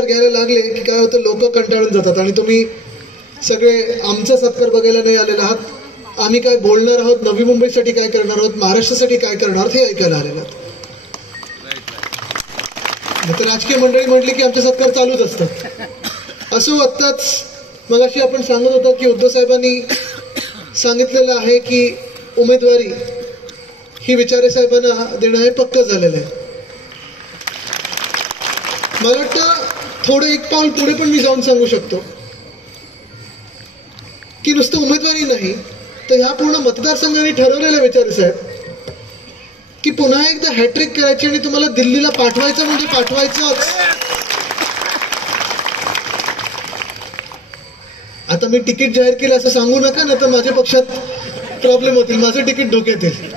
सत्कार घ्यायला लागले की काय होतं, लोक कंटाळून जातात आणि तुम्ही सगळे आमचा सत्कार बघायला नाही आलेला आहात. आम्ही काय बोलणार आहोत, नवी मुंबईसाठी काय करणार आहोत, महाराष्ट्रासाठी काय करणार आहोत हे ऐकायला आलेलं आहात. तर राजकीय मंडळी म्हटली की आमचे सत्कार चालूच असतात. असो, आत्ताच मगाशी आपण सांगत होतो की उद्धव साहेबांनी सांगितलेलं आहे की उमेदवारी ही विचारे साहेबांना देणं हे पक्क झालेलं आहे. मला वाटतं थोडं एक पाऊल पुढे पण मी जाऊन सांगू शकतो की नुसतं उमेदवारी नाही तर ह्या पूर्ण मतदारसंघाने ठरवलेलं विचारे साहेब की पुन्हा एकदा हॅट्रिक करायची आणि तुम्हाला दिल्लीला पाठवायचं म्हणजे पाठवायचंच. आता मी तिकीट जाहीर केलं असं सांगू नका, ना तर माझ्या पक्षात प्रॉब्लेम होतील, माझं तिकीट धोक्यात येईल.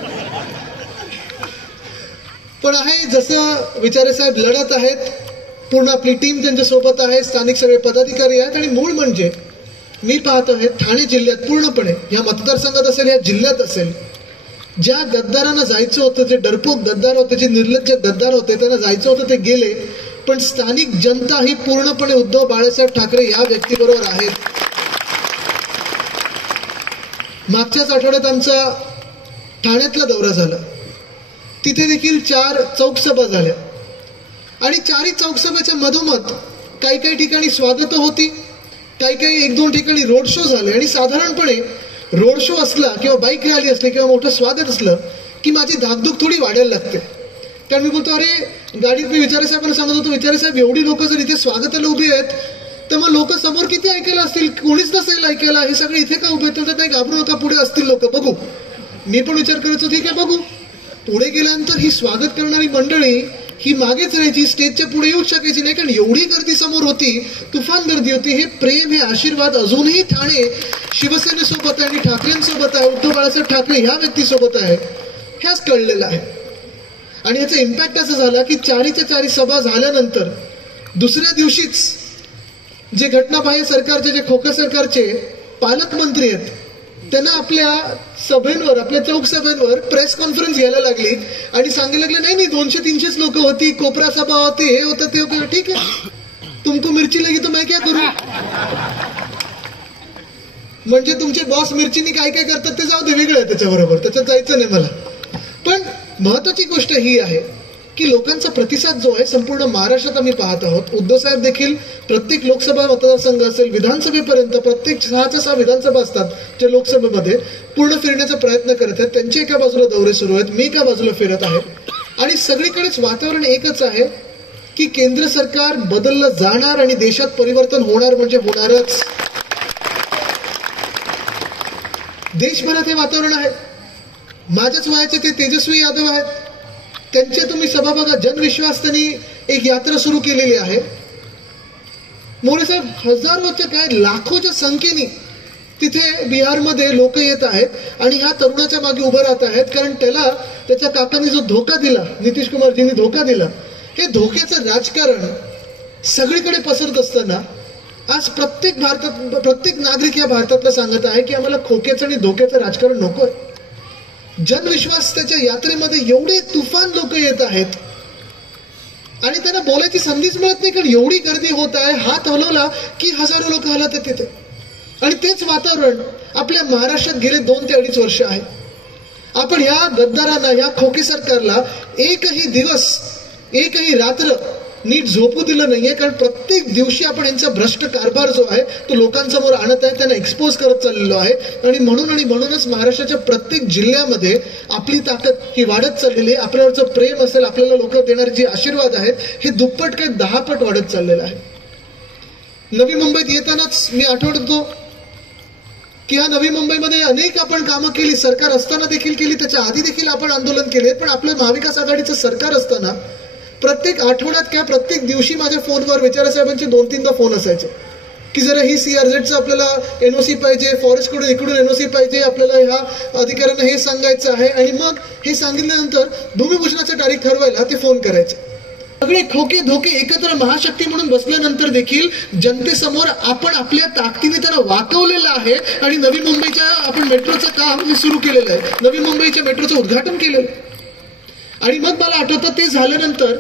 पण आहे जसं विचारे साहेब लढत आहेत, पूर्ण आपली टीम त्यांच्या सोबत आहे, स्थानिक सगळे पदाधिकारी आहेत आणि मूळ म्हणजे मी पाहतो आहे ठाणे जिल्ह्यात पूर्णपणे या मतदारसंघात असेल, या जिल्ह्यात असेल, ज्या गद्दारांना जायचं होतं, जे डरपोक गद्दार होते, जे निर्लज्ज गद्दार होते, त्यांना जायचं होतं ते गेले. पण स्थानिक जनता ही पूर्णपणे उद्धव बाळासाहेब ठाकरे या व्यक्तीबरोबर आहेत. मागच्याच आठवड्यात आमचा ठाण्यातला दौरा झाला, तिथे देखील 4 चौकसभा झाल्या आणि 4ही चौकसभेच्या मधोमध काही काही ठिकाणी स्वागत होती, काही काही 1-2 ठिकाणी रोड शो झाले. आणि साधारणपणे रोड शो असला किंवा बाईक रॅली असली किंवा मोठं स्वागत असलं की माझी धाकधूक थोडी वाढायला लागते. कारण मी बोलतो, अरे गाडीत मी विचारे साहेबांना सांगत होतो, विचारे साहेब एवढी लोक जर इथे स्वागताला उभी आहेत तर मग लोक समोर किती ऐकायला असतील, कोणीच नसेल ऐकायला, हे सगळे इथे का उभे आहेत, नाही घाबरू नका, पुढे असतील लोक, बघू. मी पण विचार करायचो ठीक आहे बघू. पुढे गेल्यानंतर ही स्वागत करणारी मंडळी ही मागेच राहायची, स्टेजच्या पुढे येऊच शकायची नाही, कारण एवढी गर्दी समोर होती, तुफान गर्दी होती. हे प्रेम, हे आशीर्वाद अजूनही ठाणे शिवसेनेसोबत आहे आणि ठाकरेंसोबत आहे, उद्धव बाळासाहेब ठाकरे ह्या व्यक्तीसोबत आहे, ह्याच कळलेलं आहे. आणि याचा इम्पॅक्ट असं झाला की 4च्या 4 सभा झाल्यानंतर दुसऱ्या दिवशीच जे घटनाबाह्य सरकारचे, जे खोके सरकारचे पालकमंत्री आहेत, त्यांना आपल्या सभेंवर, आपल्या चौक सभेंवर प्रेस कॉन्फरन्स घ्यायला लागली आणि सांगायला लागले नाही 200-300 लोक होती, कोपरा सभा होती, हे होतं ते होतं. ठीक आहे, तुमको मिरची लगी तो मैं क्या करू. म्हणजे तुमचे बॉस मिरचीनी काय काय करतात ते जाऊ दे, वेगळं आहे त्याच्याबरोबर, त्याच्यात जायचं नाही मला. पण महत्वाची गोष्ट ही आहे की लोकांचा प्रतिसाद जो आहे संपूर्ण महाराष्ट्रात आम्ही पाहत आहोत. उद्धव साहेब देखील प्रत्येक लोकसभा मतदारसंघ असेल, विधानसभेपर्यंत प्रत्येक 6च्या 6 विधानसभा असतात जे लोकसभेमध्ये पूर्ण फिरण्याचा प्रयत्न करत आहेत. त्यांचे एका बाजूला दौरे सुरू आहेत, मी एका बाजूला फिरत आहे आणि सगळीकडेच वातावरण एकच आहे की केंद्र सरकार बदललं जाणार आणि देशात परिवर्तन होणार म्हणजे होणारच. देशभरात हे वातावरण आहे. माझ्याच वयाचे ते तेजस्वी यादव आहेत, त्यांचे तुम्ही सभा बघा, जनविश्वास त्यांनी एक यात्रा सुरू केलेली आहे. मोरे साहेब हजारोच्या काय लाखोच्या संख्येने तिथे बिहारमध्ये लोक येत आहेत आणि ह्या तरुणाच्या मागे उभं राहत आहेत, कारण त्याला त्याच्या काकांनी जो धोका दिला, नितीश कुमारजींनी धोका दिला, हे धोक्याचं राजकारण सगळीकडे पसरत असताना आज प्रत्येक नागरिक या भारतातला सांगत आहे की आम्हाला खोक्याचं आणि धोक्याचं राजकारण नकोय. जनविश्वास त्याच्या यात्रेमध्ये एवढे तुफान लोक येत आहेत आणि त्यांना बोलायची संधीच मिळत नाही, कारण एवढी गर्दी होत आहे. हात हलवला की हजारो लोक हलत आहेत तिथे. आणि तेच वातावरण आपल्या महाराष्ट्रात गेले 2 ते 2.5 वर्ष आहे. आपण ह्या गद्दारांना, ह्या खोके सरकारला एकही दिवस, एकही रात्र नीट झोपू दिलं नाहीये, कारण प्रत्येक दिवशी आपण यांचा भ्रष्ट कारभार जो आहे तो लोकांसमोर आणत आहे, त्यांना एक्सपोज करत चाललेलो आहे. आणि म्हणूनच महाराष्ट्राच्या प्रत्येक जिल्ह्यामध्ये आपली ताकद ही वाढत चाललेली आहे. आपल्यावरचं प्रेम असेल, आपल्याला लोक देणारे जे आशीर्वाद आहेत हे दुप्पट काय 10 पट वाढत चाललेलं आहे. नवी मुंबईत येतानाच मी आठवत होतो की ह्या नवी मुंबईमध्ये अनेक आपण कामं केली, सरकार असताना देखील केली, त्याच्या आधी देखील आपण आंदोलन केले. पण आपलं महाविकास आघाडीचं सरकार असताना प्रत्येक आठवड्यात किंवा प्रत्येक दिवशी माझ्या फोनवर विचारे साहेबांचे 2-3दा फोन असायचे की जरा ही CRZचं आपल्याला NOC पाहिजे, फॉरेस्टकडून इकडून NOC पाहिजे, आपल्याला ह्या अधिकाऱ्यांना हे सांगायचं आहे. आणि मग हे सांगितल्यानंतर भूमिभूषणाची तारीख ठरवायला ते फोन करायचे. सगळे खोके धोके एकत्र महाशक्ती म्हणून बसल्यानंतर देखील जनतेसमोर आपण आपल्या ताकदीने त्यांना वाकवलेलं आहे. आणि नवी मुंबईच्या आपण मेट्रोचं काम सुरू केलेलं आहे, नवी मुंबईच्या मेट्रोचं उद्घाटन केलेलं आहे. आणि मग मला आठवतं ते झाल्यानंतर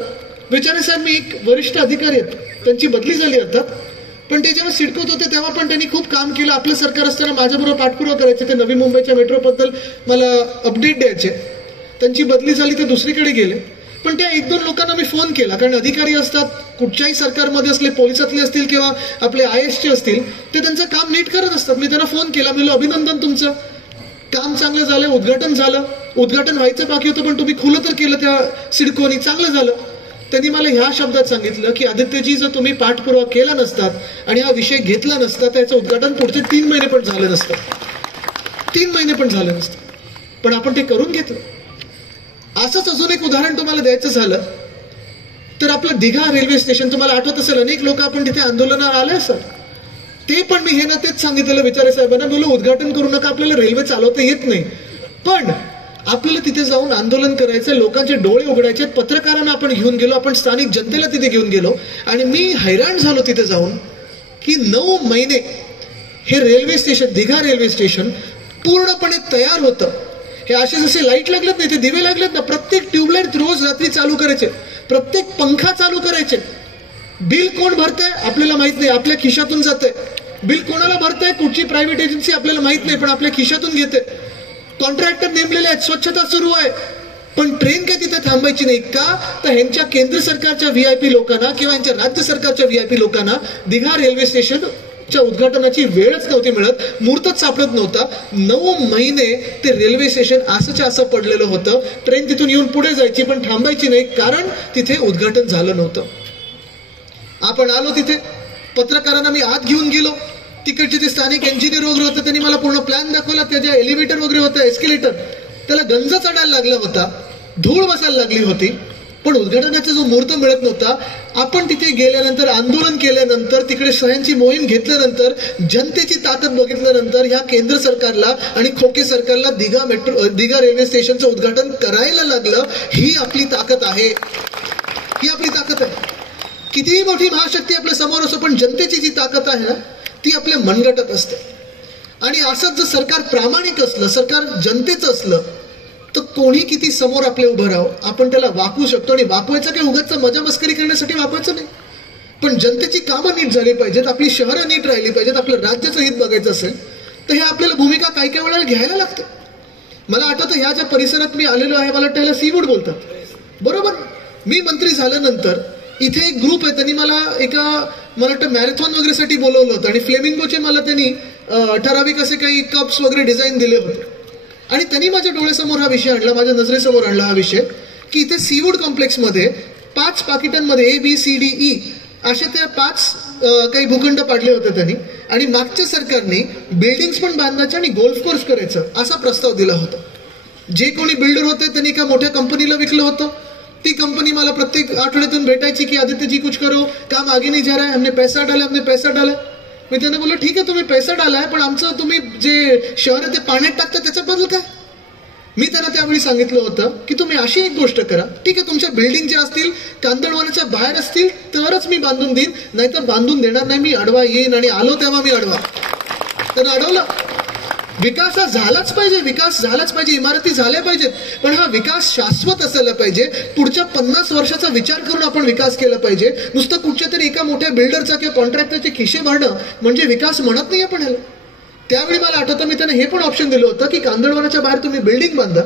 विचारे साहेब, मी एक वरिष्ठ अधिकारी आहेत, त्यांची बदली झाली अर्थात, पण ते जेव्हा सिडकोत होते तेव्हा पण त्यांनी खूप काम केलं. आपलं सरकार असताना माझ्याबरोबर पाठपुरावा करायचे, ते नवी मुंबईच्या मेट्रोबद्दल मला अपडेट द्यायचे. त्यांची बदली झाली, ते दुसरीकडे गेले. पण त्या 1-2 लोकांना मी फोन केला, कारण अधिकारी असतात कुठच्याही सरकारमध्ये असले, पोलिसातले असतील किंवा आपले IASचे असतील, ते त्यांचं काम नीट करत असतात. मी त्यांना फोन केला, मी अभिनंदन, तुमचं काम चांगलं झालं, उद्घाटन झालं, उद्घाटन व्हायचं बाकी होतं पण तुम्ही खुलं तर केलं त्या सिडकोनी, चांगलं झालं. त्यांनी मला ह्या शब्दात सांगितलं की आदित्यजी, जर तुम्ही पाठपुरावा केला नसतात आणि हा विषय घेतला नसता तर याचं उद्घाटन पुढचे 3 महिने पण झालं नसतं, 3 महिने पण झालं नसतं, पण आपण ते करून घेतलं. असंच अजून एक उदाहरण तुम्हाला द्यायचं झालं तर आपलं दिघा रेल्वे स्टेशन, तुम्हाला आठवत असेल, अनेक लोक आपण तिथे आंदोलनाला आले असतात. ते पण मी हे ना तेच सांगितलेलं विचारे साहेबांना, बोलू उद्घाटन करू नका, आपल्याला रेल्वे चालवता येत नाही, पण आपल्याला तिथे जाऊन आंदोलन करायचं, लोकांचे डोळे उघडायचे. पत्रकारांना आपण घेऊन गेलो, आपण स्थानिक जनतेला तिथे घेऊन गेलो आणि मी हैराण झालो तिथे जाऊन की 9 महिने हे railway station, Digha railway station पूर्णपणे तयार होतं. हे असे जसे लाईट लागलेत नाही, ते दिवे लागलेत ना, प्रत्येक ट्यूबलाईट रोज रात्री चालू करायचे, प्रत्येक पंखा चालू करायचे. बिल कोण भरतंय आपल्याला माहित नाही, आपल्या खिशातून जातंय. बिल कोणाला भरतंय, कुठची प्रायव्हेट एजन्सी आपल्याला माहित नाही, पण आपल्या खिशातून घेते. कॉन्ट्रॅक्टर नेमलेले आहेत, स्वच्छता सुरू आहे, पण ट्रेन काय तिथे थांबायची नाही. का तर ह्यांच्या केंद्र सरकारच्या VIP लोकांना किंवा यांच्या राज्य सरकारच्या VIP लोकांना दिघा रेल्वे स्टेशनच्या उद्घाटनाची वेळच नव्हती मिळत, मुहूर्तच सापडत नव्हता. 9 महिने ते रेल्वे स्टेशन असंच्या असं पडलेलं होतं. ट्रेन तिथून येऊन पुढे जायची पण थांबायची नाही, कारण तिथे उद्घाटन झालं नव्हतं. आपण आलो तिथे, पत्रकारांना मी आत घेऊन गेलो, तिकडचे ते स्थानिक इंजिनियर वगैरे होते, त्यांनी मला पूर्ण प्लॅन दाखवला. त्याच्या एलिव्हेटर वगैरे होतं, एस्केलेटर, त्याला गंज चढायला लागला होता, धूळ बसायला लागली होती, पण उद्घाटनाचा जो मुहूर्त मिळत नव्हता. आपण तिथे गेल्यानंतर, आंदोलन केल्यानंतर, तिकडे सह्यांची मोहीम घेतल्यानंतर, जनतेची ताकद बघितल्यानंतर ह्या केंद्र सरकारला आणि खोके सरकारला दिघा रेल्वे स्टेशनचं उद्घाटन करायला लागलं. ही आपली ताकद आहे, ही आपली ताकद आहे. कितीही मोठी महाशक्ती आपल्या समोर असो, पण जनतेची जी ताकद आहे ना, ती आपल्या मनगटात असते. आणि असंच जर सरकार प्रामाणिक असलं, सरकार जनतेचं असलं, तर कोणी किती समोर आपले उभं राहावं, आपण त्याला वाकवू शकतो. आणि वाकवायचं काही उगाच मजा मस्करी करण्यासाठी वाकवायचं नाही, पण जनतेची कामं नीट झाली पाहिजेत, आपली शहरं नीट राहिली पाहिजेत, आपलं राज्याचं हित बघायचं असेल तर हे आपल्याला भूमिका काही काही वेळेला घ्यायला लागते. मला आठवतं, ह्या ज्या परिसरात मी आलेलो आहे, मला त्याला सीवूड बोलतात, बरोबर. मी मंत्री झाल्यानंतर इथे एक ग्रुप आहे, त्यांनी मला मला वाटतं मॅरेथॉन वगैरेसाठी बोलवलं होतं आणि फ्लेमिंगोचे मला त्यांनी ठराविक असे काही कप्स वगैरे डिझाईन दिले होते. आणि त्यांनी माझ्या डोळ्यासमोर हा विषय आणला, माझ्या नजरेसमोर आणला हा विषय, की इथे सीवूड कॉम्प्लेक्समध्ये 5 पाकिटांमध्ये ABCDE असे त्या 5 काही भूखंड पाडले होते त्यांनी. आणि मागच्या सरकारने बिल्डिंग्स पण बांधायचे आणि गोल्फ कोर्स करायचं असा प्रस्ताव दिला होता. जे कोणी बिल्डर होते त्यांनी एका मोठ्या कंपनीला विकलं होतं. ती कंपनी मला प्रत्येक आठवड्यातून भेटायची की आदित्य जी कुछ करो, काम आगे नहीं जा रहा है, हमने पैसा डाला, हमने पैसा डाला. मी त्यांना बोललो, ठीक आहे तुम्ही पैसा डालाय, पण आमचं तुम्ही जे शहर आहे ते पाण्यात टाकता त्याच्याबद्दल काय. मी त्यांना त्यावेळी सांगितलं होतं की तुम्ही अशी एक गोष्ट करा, ठीक आहे तुमच्या बिल्डिंग ज्या असतील कांदळवनाच्या बाहेर असतील तरच मी बांधून देईन, नाहीतर बांधून देणार नाही. मी अडवा येईन आणि आलो तेव्हा मी अडवा. त्यांना अडवलं. विकास हा झालाच पाहिजे, विकास झालाच पाहिजे, इमारती झाल्या पाहिजेत, पण हा विकास शाश्वत असायला पाहिजे. पुढच्या 50 वर्षाचा विचार करून आपण विकास केला पाहिजे. नुसतं कुठच्या तरी एका मोठ्या बिल्डरचा किंवा कॉन्ट्रॅक्टरचे खिशे भरणं म्हणजे विकास म्हणत नाही आपण ह्याला. त्यावेळी मला आठवतं मी त्यांना हे पण ऑप्शन दिलं होतं की कांदळवनाच्या बाहेर तुम्ही बिल्डिंग बांधा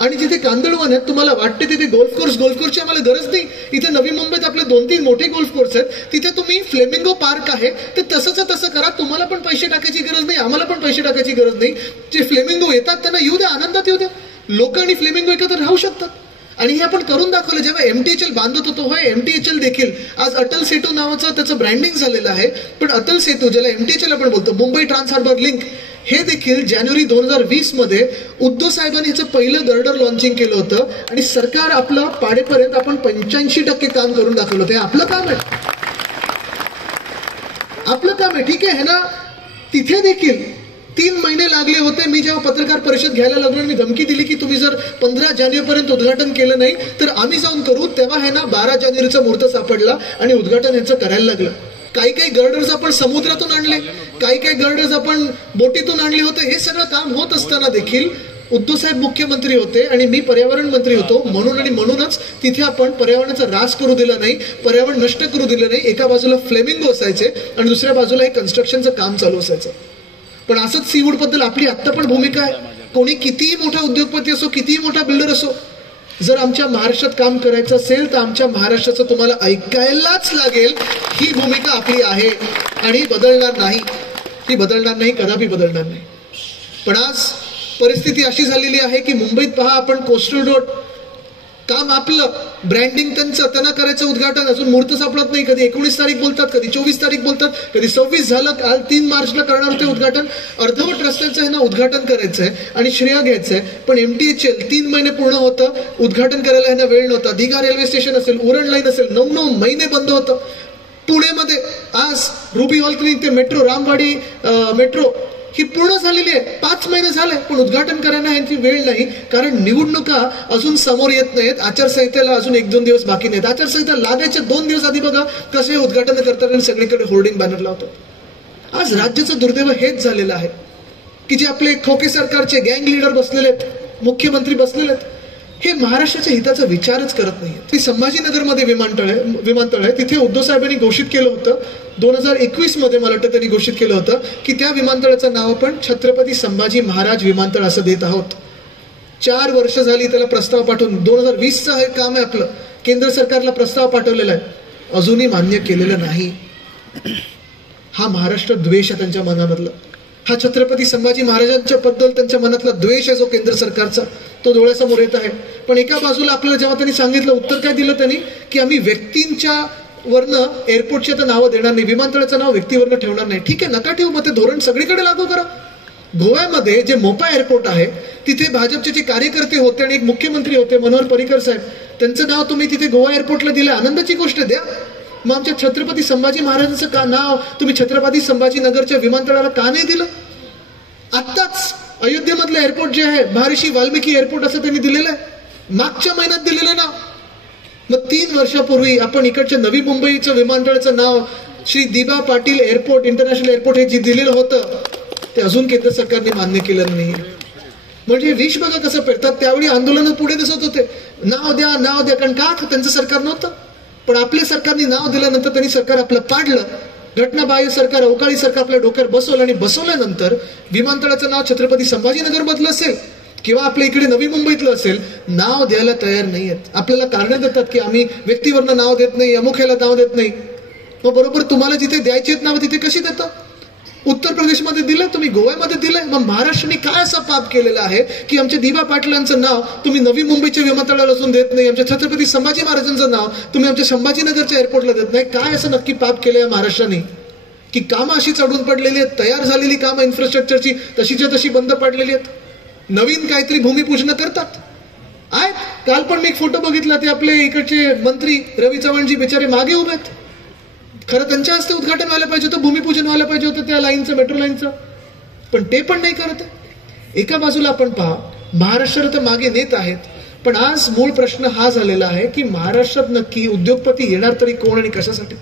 आणि जिथे कांदळवन आहेत तुम्हाला वाटते तिथे गोल्फ कोर्सची आम्हाला गरज नाही. इथे नवी मुंबईत आपले 2-3 मोठे गोल्फ कोर्स आहेत, तिथे तुम्ही फ्लेमिंगो पार्क आहे ते तसंच तसं करा. तुम्हाला पण पैसे टाकायची गरज नाही, आम्हाला पण पैसे टाकायची गरज नाही. जे फ्लेमिंगो येतात त्यांना येऊ द्या, आनंदात येऊ द्या. लोक आणि फ्लेमिंगो एकत्र राहू शकतात. आणि हे आपण करून दाखवलं. जेव्हा MTHL बांधत होतो, होय MTHL देखील आज अटल सेतू नावाचं त्याचं ब्रँडिंग झालेलं आहे, पण अटल सेतू ज्याला MTHL आपण बोलतो, मुंबई ट्रान्स हार्बर लिंक, हे देखील जानेवारी 2020 मध्ये उद्धव साहेबांनी याचं पहिलं गर्डर लॉन्चिंग केलं होतं आणि सरकार आपलं पाडेपर्यंत आपण 85% काम करून दाखवलं होतं. हे आपलं काम आहे, आपलं काम आहे, ठीक आहे ना. तिथे देखील 3 महिने लागले होते. मी जेव्हा पत्रकार परिषद घ्यायला लागलो मी धमकी दिली की तुम्ही जर 15 जानेवारीपर्यंत उद्घाटन केलं नाही तर आम्ही जाऊन करू. तेव्हा आहे ना 12 जानेवारीचा मुहूर्त सापडला आणि उद्घाटन यांचं करायला लागलं. काही गर्डर्स आपण समुद्रातून आणले, काही गर्डर्स आपण बोटीतून आणले होते. हे सगळं काम होत असताना देखील उद्धव साहेब मुख्यमंत्री होते आणि मी पर्यावरण मंत्री होतो, म्हणूनच तिथे आपण पर्यावरणाचा ऱ्हास करू दिला नाही, पर्यावरण नष्ट करू दिलं नाही. एका बाजूला फ्लेमिंगो असायचे आणि दुसऱ्या बाजूला हे कन्स्ट्रक्शनचं काम चालू असायचं. पण असंच सीवूड बद्दल आपली आत्ता पण भूमिका आहे. कोणी कितीही मोठा उद्योगपती असो, कितीही मोठा बिल्डर असो, जर आमच्या महाराष्ट्रात काम करायचं असेल तर आमच्या महाराष्ट्राचं तुम्हाला ऐकायलाच लागेल. ही भूमिका आपली आहे आणि बदलणार नाही. ही बदलणार नाही, कदापि बदलणार नाही. पण आज परिस्थिती अशी झालेली आहे की मुंबईत पहा आपण कोस्टल रोड काम आपलं, ब्रँडिंग त्यांना करायचं उद्घाटन, अजून मुहूर्त सापडत नाही. कधी 19 तारीख बोलतात, कधी 24 तारीख बोलतात, कधी 26 झालं. काल 3 मार्चला करणार होते उद्घाटन. अर्धवट रस्त्याचं आहे ना उद्घाटन करायचंय आणि श्रेय घ्यायचंय. पण MTHL 3 महिने पूर्ण होतं, उद्घाटन करायला ह्यांना वेळ नव्हता. दिघा रेल्वे स्टेशन असेल, उरण लाईन असेल, 9 महिने बंद होतं. पुण्यामध्ये आज रुबी हॉल ते मेट्रो, रामवाडी मेट्रो ही पूर्ण झालेली आहे. 5 महिने झाले पण उद्घाटन करायला यांची वेळ नाही, कारण निवडणुका अजून समोर येत नाहीत. आचारसंहितेला अजून 1-2 दिवस बाकी नाहीत. आचारसंहिता लागायच्या 2 दिवस आधी बघा कसे उद्घाटन करतात आणि सगळीकडे होर्डिंग बॅनर लावतात. आज राज्याचं दुर्दैव हेच झालेलं आहे की जे आपले खोके सरकारचे गँग लीडर बसलेले आहेत, मुख्यमंत्री बसलेले आहेत, हे महाराष्ट्राच्या हिताचा विचारच करत नाहीये. ती संभाजीनगरमध्ये विमानतळ आहे. तिथे उद्धव साहेबांनी घोषित केलं होतं 2021 मध्ये, मला वाटतं त्यांनी घोषित केलं होतं की त्या विमानतळाचं नाव आपण छत्रपती संभाजी महाराज विमानतळ असं देत आहोत. 4 वर्ष झाली त्याला प्रस्ताव पाठवून. 2020चं हे काम आहे आपलं. केंद्र सरकारला प्रस्ताव पाठवलेला आहे, अजूनही मान्य केलेलं नाही. हा महाराष्ट्र द्वेष आहे त्यांच्या मनामधला. हा छत्रपती संभाजी महाराजांच्या बद्दल त्यांच्या मनातला द्वेष आहे जो केंद्र सरकारचा, तो डोळ्यासमोर येत आहे. पण एका बाजूला आपल्याला जेव्हा त्यांनी सांगितलं, उत्तर काय दिलं त्यांनी, की आम्ही व्यक्तींच्या वरनं एअरपोर्टची आता नावं देणार नाही, विमानतळाचं नाव व्यक्तीवरनं ठेवणार नाही. ठीक आहे, नका ठेवू, मग ते धोरण सगळीकडे लागू करा. गोव्यामध्ये जे मोपा एअरपोर्ट आहे तिथे भाजपचे जे कार्यकर्ते होते आणि एक मुख्यमंत्री होते मनोहर पर्रिकर साहेब, त्यांचं नाव तुम्ही तिथे गोवा एअरपोर्टला दिलं, आनंदाची गोष्ट द्या. मग आमच्या छत्रपती संभाजी महाराजांचं का नाव तुम्ही छत्रपती संभाजीनगरच्या विमानतळाला का नाही दिलं? आत्ताच अयोध्येमधलं एअरपोर्ट जे आहे महर्षी वाल्मिकी एअरपोर्ट असं त्यांनी दिलेलं आहे, मागच्या महिन्यात दिलेलं नाव. मग 3 वर्षापूर्वी आपण इकडच्या नवी मुंबईचं विमानतळाचं नाव श्री दिबा पाटील एअरपोर्ट, इंटरनॅशनल एअरपोर्ट हे जे दिलेलं होतं ते अजून केंद्र सरकारने मान्य केलं नाही. म्हणजे विष बघा कसं पेरतात. त्यावेळी आंदोलन पुढे दिसत होते, नाव द्या नाव द्या, कारण का त्यांचं सरकार नव्हतं. पण आपल्या सरकारने नाव दिल्यानंतर त्यांनी सरकार आपलं पाडलं. घटनाबाह्य सरकार, अवकाळी सरकार आपल्या डोक्यावर बसवलं आणि बसवल्यानंतर विमानतळाचं नाव छत्रपती संभाजीनगर मधलं असेल किंवा आपल्या इकडे नवी मुंबईतलं असेल, नाव द्यायला तयार नाही आहेत. आपल्याला कारण देतात की आम्ही व्यक्तीवरनं नाव देत नाही, अमुख्याला नाव देत नाही. मग बरोबर तुम्हाला जिथे द्यायची आहेत नाव तिथे कशी देतात? उत्तर प्रदेशमध्ये दिलं, तुम्ही गोव्यामध्ये दिलंय. मग महाराष्ट्राने काय असा पाप केलेला आहे की आमच्या दिबा पाटलांचं नाव तुम्ही नवी मुंबईच्या विमानतळाला असून देत नाही, आमच्या छत्रपती संभाजी महाराजांचं नाव तुम्ही आमच्या संभाजीनगरच्या एअरपोर्टला देत नाही? काय असं नक्की पाप केलं या महाराष्ट्राने की कामं अशी चढून पडलेली आहेत, तयार झालेली कामं इन्फ्रास्ट्रक्चरची तशीच्या तशी बंद पडलेली आहेत, नवीन काहीतरी भूमिपूजन करतात आहेत. काल पण मी एक फोटो बघितला, ते आपले इकडचे मंत्री रवी चव्हाणजी बिचारे मागे उभे आहेत. खरं त्यांच्या हस्ते उद्घाटन व्हायला पाहिजे होतं, भूमिपूजन व्हायला पाहिजे होतं त्या लाईनचं, मेट्रो लाईनचं, पण ते पण नाही करत आहे. एका बाजूला आपण पहा महाराष्ट्राला तर मागे नेत आहेत, पण आज मूळ प्रश्न हा झालेला आहे की महाराष्ट्रात नक्की उद्योगपती येणार तरी कोण आणि कशासाठी?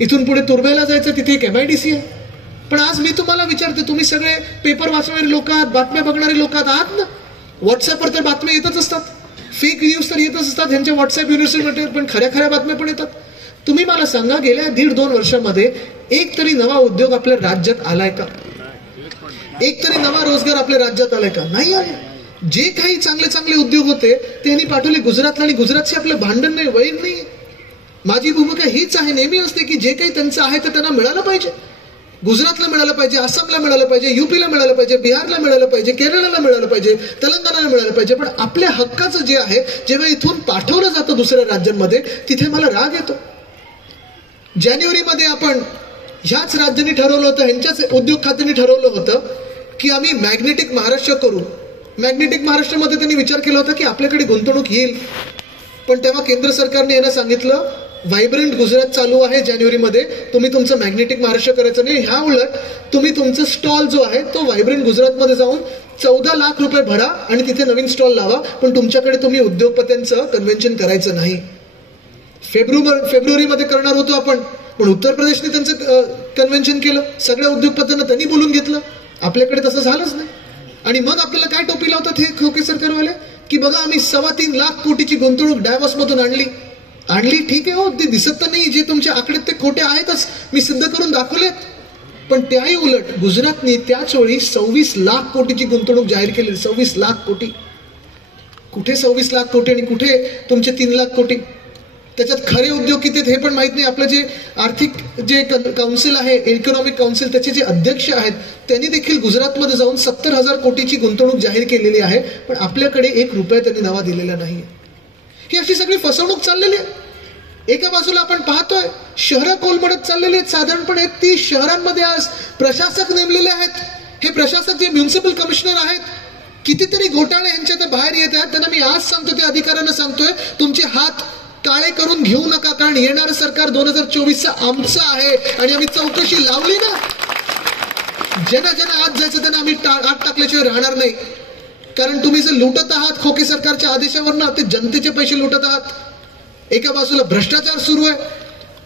इथून पुढे तुर्भ्याला जायचं, तिथे एक MIDC आहे. पण आज मी तुम्हाला विचारते, तुम्ही सगळे पेपर वाचणारे लोक आहात, बातम्या बघणारे लोक आहात ना? व्हॉट्सअपवर तर बातम्या येतच असतात, फेक न्यूज तर येतच असतात ह्यांच्या व्हॉट्सअप युनिव्हर्सिटीमध्ये, पण खऱ्या बातम्या पण येतात. तुम्ही मला सांगा, गेल्या 1.5-2 वर्षामध्ये एक तरी नवा उद्योग आपल्या राज्यात आलाय का? एक तरी नवा रोजगार आपल्या राज्यात आलाय का? नाही आले. जे काही चांगले उद्योग होते त्यांनी पाठवले गुजरातला, आणि गुजरातशी आपलं भांडण नाही, वैर नाही. माझी भूमिका हीच आहे, नेहमी असते की जे काही त्यांचं आहे ते त्यांना मिळालं पाहिजे. गुजरातला मिळालं पाहिजे, आसामला मिळालं पाहिजे, UPला मिळालं पाहिजे, बिहारला मिळालं पाहिजे, केरळला मिळालं पाहिजे, तेलंगणाला मिळालं पाहिजे. पण आपल्या हक्काचं जे आहे, जेव्हा इथून पाठवलं जातं दुसऱ्या राज्यांमध्ये, तिथे मला राग येतो. जानेवारीमध्ये आपण ह्याच राज्यांनी ठरवलं होतं, ह्यांच्याच उद्योग खात्याने ठरवलं होतं की आम्ही मॅग्नेटिक महाराष्ट्र करू. मॅग्नेटिक महाराष्ट्रामध्ये त्यांनी विचार केला होता की आपल्याकडे गुंतवणूक येईल. पण तेव्हा केंद्र सरकारने यांना सांगितलं व्हायब्रंट गुजरात चालू आहे जानेवारीमध्ये, तुम्ही तुमचं मॅग्नेटिक महाराष्ट्र करायचं नाही. ह्या उलट तुम्ही तुमचं स्टॉल जो आहे तो व्हायब्रंट गुजरातमध्ये जाऊन 14 लाख रुपये भरा आणि तिथे नवीन स्टॉल लावा, पण तुमच्याकडे तुम्ही उद्योगपत्यांचं कन्व्हेन्शन करायचं नाही. फेब्रुवारीमध्ये करणार होतो आपण, पण उत्तर प्रदेशने त्यांचं कन्व्हेन्शन केलं, सगळ्या उद्योगपत्यांना त्यांनी बोलून घेतलं. आपल्याकडे तसं झालंच नाही. आणि मग आपल्याला काय टोपी लावतात हे खोके सरकारवाले, की बघा आम्ही 3.25 लाख कोटीची गुंतवणूक डायव्हर्स मधून आणली ठीक आहे हो, ते दिसत तर नाही, जे तुमच्या आकडेत ते खोटे आहेतच, मी सिद्ध करून दाखवलेत. पण त्याही उलट गुजरातने त्याच वेळी 26 लाख कोटीची गुंतवणूक जाहीर केली. 26 लाख कोटी. कुठे 26 लाख कोटी आणि कुठे तुमचे 3 लाख कोटी? त्याच्यात खरे उद्योग किती हे पण माहित नाही. आपलं जे आर्थिक जे काउन्सिल आहे, इकॉनॉमिक काउन्सिल, त्याचे जे अध्यक्ष आहेत त्यांनी देखील गुजरातमध्ये जाऊन 70,000 कोटीची गुंतवणूक जाहीर केलेली आहे, पण आपल्याकडे 1 रुपया त्यांनी नवा दिलेला नाही. ही अशी सगळी फसवणूक चाललेली आहे. एका बाजूला आपण पाहतोय शहरं कोलमडत चाललेली आहेत. साधारणपणे 30 शहरांमध्ये आज प्रशासक नेमलेले आहेत. हे प्रशासक जे म्युनिसिपल कमिशनर आहेत, कितीतरी घोटाळे यांच्या बाहेर येत आहेत. त्यांना मी आज सांगतो, त्या अधिकाऱ्यांना सांगतोय, तुमचे हात काळे करून घेऊ नका, कारण येणारं सरकार 2024 आमचं आहे आणि आम्ही चौकशी लावली ना, ज्यांना आत जायचं त्यांना आम्ही आत टाकल्याशिवाय राहणार नाही. कारण तुम्ही जर लुटत आहात खोके सरकारच्या आदेशावर ना, ते जनतेचे पैसे लुटत आहात. एका बाजूला भ्रष्टाचार सुरू आहे,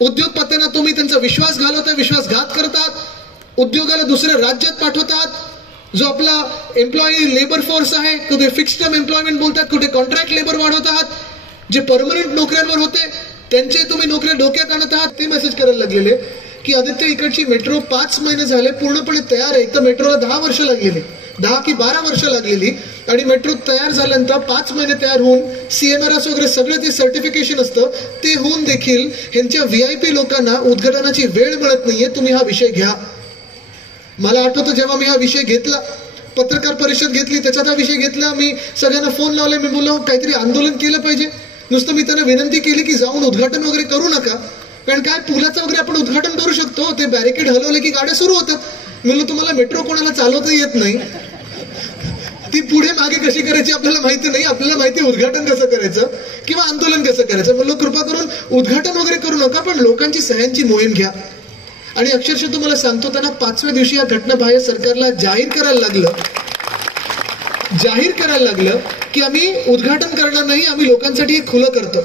उद्योगपत्यांना तुम्ही त्यांचा विश्वास घालवताय, विश्वासघात करत आहात, उद्योगाला दुसऱ्या राज्यात पाठवतात. जो आपला एम्प्लॉई लेबर फोर्स आहे, कुठे फिक्स टर्म एम्प्लॉयमेंट बोलतात, कुठे कॉन्ट्रॅक्ट लेबर वाढवत आहात. जे परमनंट नोकऱ्यांवर होते त्यांचे तुम्ही नोकऱ्या डोक्यात आणत आहात. ते मेसेज करायला लागलेले की आदित्य, इकडची मेट्रो 5 महिने झाले पूर्णपणे तयार आहे. तर मेट्रोला 10 वर्ष लागलेली, 10 की 12 वर्ष लागलेली, आणि मेट्रो तयार झाल्यानंतर 5 महिने तयार होऊन CMRS वगैरे सगळं ते सर्टिफिकेशन असतं, ते होऊन देखील ह्यांच्या VIP लोकांना उद्घाटनाची वेळ मिळत नाहीये. तुम्ही हा विषय घ्या. मला आठवतं जेव्हा मी हा विषय घेतला, पत्रकार परिषद घेतली, त्याच्यात हा विषय घेतला, मी सगळ्यांना फोन लावले, मी बोललो काहीतरी आंदोलन केलं पाहिजे. नुसतं मी त्यांना विनंती केली की जाऊन उद्घाटन वगैरे करू नका, कारण काय पुलाचं वगैरे आपण उद्घाटन करू शकतो, ते बॅरिकेड हलवले की गाड्या सुरू होतात. म्हणलं तुम्हाला मेट्रो कोणाला चालवता येत नाही, ती पुढे मागे कशी करायची आपल्याला माहिती नाही, आपल्याला माहिती उद्घाटन कसं करायचं किंवा आंदोलन कसं करायचं. म्हणलं कृपा करून उद्घाटन वगैरे करू नका, पण लोकांची सह्यांची मोहीम घ्या. आणि अक्षरशः तुम्हाला सांगतो, त्यांना 5व्या दिवशी या घटनाबाह्य सरकारला जाहीर करायला लागलं की आम्ही उद्घाटन करणार नाही, आम्ही लोकांसाठी हे खुलं करतो.